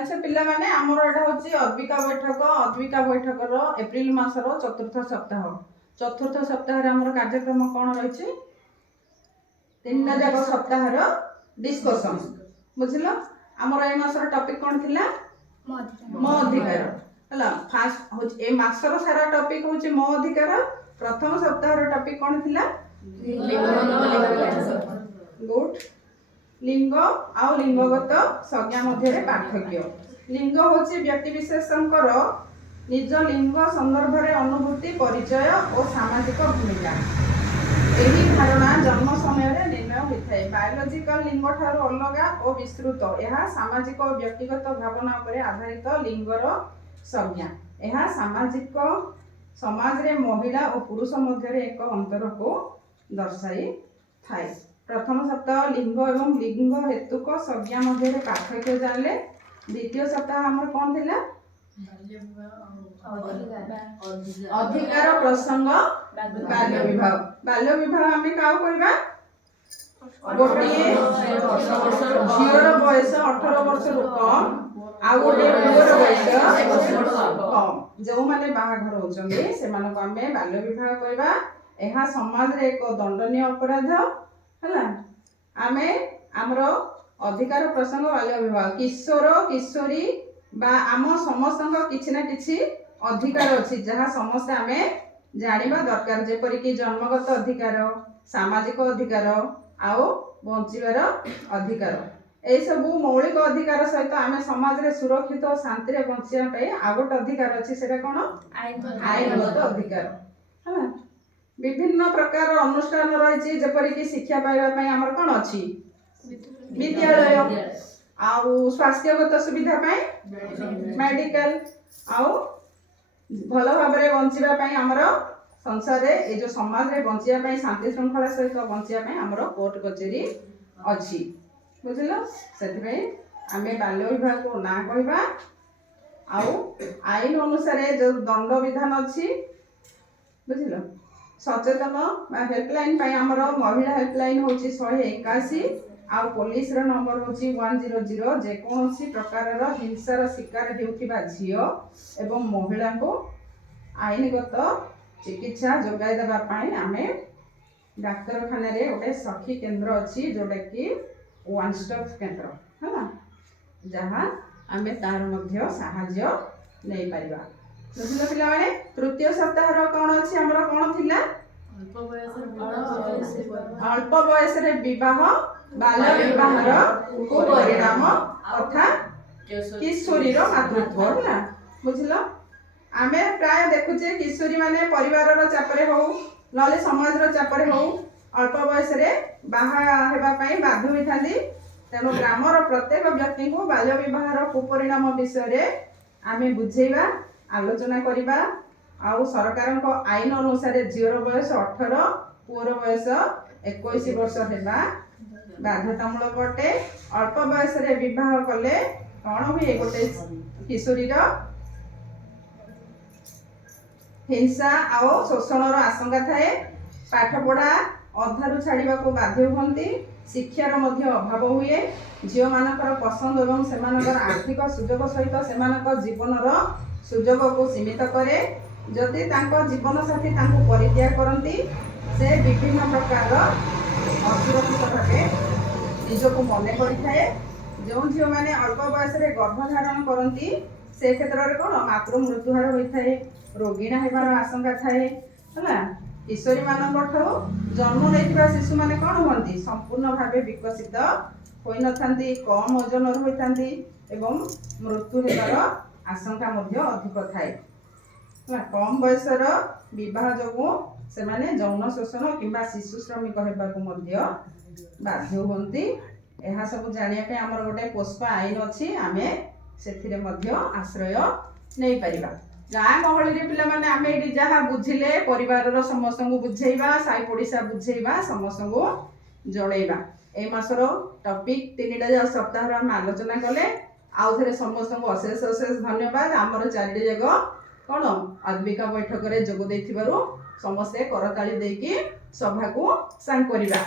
अच्छा पिला माने हमर एटा होची अद्विका बैठक रो एप्रिल मासर चतुर्थ सप्ताह रे हमर कार्यक्रम कोन रहिछि तीनटा जाक सप्ताह रो डिस्कशन बुझिलो हमर ए मासर टॉपिक कोन थिला मो अधिकार हला फास्ट होची ए मासर सारा टॉपिक होची मो अधिकार प्रथम सप्ताह रो टॉपिक कोन थिला गुड लिंग आउ लिंगगत संज्ञा मध्य पार्थक्य लिंग होची व्यक्ति विशेषकर निज लिंग संदर्भ रे अनुभूति परिचय और सामाजिक भूमिका एही धारणा जन्म समय रे निर्णय होइथाय बायोलॉजिकल लिंग ठारो अलगा और विस्तृत एहा सामाजिक और व्यक्तिगत भावना पर आधारित लिंगर संज्ञा एहा सामाजिक समाज रे महिला और पुरुष मध्य रे एक अंतर को दर्शाई थाए प्रथम सप्ताह लिंग एवं लिंग हेतुक संज्ञा मध्य पार्थक्य जानले द्वितीय सप्ताह हमर कोन थिला अधिकार प्रसंग बाल्य विवाह हमें काउ करबा गोटिए झियर बयस 18 वर्ष रु कम आ गोटे पुअर बयस कम जो माने बाहा घर होचंगे से मानको हमें बाल्य विवाह करबा एहा समाज रे एक दंडनीय अपराध हला आमे हमरो अधिकार प्रसंग बाल्य विवाह किशोर किशोरी बा आम समस्तक किछि ना किछि अधिकार अछि जहा समस्त आमे जानिबा दरकार जेपरि कि जन्मगत अधिकार सामाजिक अधिकार आउ बंचिबार अधिकार ए सब मौलिक अधिकार सहित आमे समाज रे सुरक्षित और शांति रे बंचिया पई आगोट अधिकार अछि सेटा कोन आईनगत अधिकार हला विभिन्न प्रकार अनुष्ठान रही जेपरि कि शिक्षा पाइबा पई हमर कोन अछि विद्यालय आउ स्वास्थ्यगत सुविधा पई मेडिकल आउ भलो भाबरे बंचिबा पई हमर संसार रे ए जो समाज रे बंचिया पई शांति श्रृंखला सहित बंचिया पई हमर कोर्ट कचेरी अछि बुझिलो सेति पई हमें बाल्य विवाह को ना कहबा आउ आईन अनुसार जो दंड विधान अछि बुझिलो सचेतन हेल्पलाइन पाई हमर महिला हेल्पलाइन होची 181 आ पुलिस रो नंबर होची 100 जे कोनोसी प्रकार रो हिंसार शिकार हेउथिबा झियो एवं महिला को आईनगत चिकित्सा जोगाई देबा पाई हमें डाक्तरखाना रे ओटे सखी केंद्र अछि जोडा कि वन स्टॉप केंद्र हला जहां हमें तार मध्य सहाय्य नै परिबा बुझिलो पिला माने तृतीय सप्ताह रो कोन अछि हमरा कोन थिला अल्प बयस रे विवाह बाल्य विवाह रो कुपरिणाम अर्थात किशोरी रो मातृत्व हला बुझिलो आमे प्राय देखुचे किशोरी माने परिवार रो चापरे हो नले समाज रो चापरे हो अल्प बयस रे बाहा हेबा पई बाध्य होइथांदी तेनो ग्राम रो प्रत्येक व्यक्ति को बाल्य विवाह रो कुपरिणाम विषय रे आमे बुझेबा आलोचना करिबा आउ सरकार को आईन अनुसार झियर बयस 18 पुअर बयस 21 वर्ष हेबा बाध्यतामूलक अटे अल्प बयस रे विवाह कले कोन भी गोटे किशोरी रो हिंसा आउ शोषण रो आशंका थाए पाठ पढ़ा अधारु छाड़ीबा को बाध्य होंती शिक्षार मध्य अभाव हुए झियो मानकर पसंद एवं सेमानकर आर्थिक सुजोग सहित सेमानकर जीवनर सुजोग को सीमित करे जदि तांको जीवन साथी तांको परित्याग करती से विभिन्न प्रकार असुरक्षित भावे निजको मन करिथाए जो झियो माने अल्प बयस रे गर्भ धारण करती से क्षेत्र रे कोन मातृ मृत्युहार होइथाए रोगिणा हेबार आशंका थाए हला किशोरी मानकठो जन्म लेथिबा शिशु माने कोन होंती संपूर्ण भावे विकसित होई नथांती कम ओजन होइथांती एवं मृत्यु हेबार आशंका मध्य अधिक थाए कम बयसर विवाह जोगु से माने यौन शोषण किंबा शिशु श्रमिक हेबाकु मध्य बाध्य होंती एहा सब जानिया पे हमर गोटे पुष्प आईन अछि आमे सेथिरे मध्य आश्रय नै परिबा गाँ गहली रे पिला माने आमे एडी जहा बुझिले परिवार रो समस्त को बुझेइबा साई पडिसा बुझेइबा समस्त को जणेइबा ए मासरो टॉपिक तीनटा सप्ताह रो हम आलोचना कले आउ थरे समस्त को अशेष अशेष धन्यवाद हमर चारिडे जगह कोन अद्विका बैठक रे जोग देथिबारु समस्त करताली देकी सभा को सांग करिबा।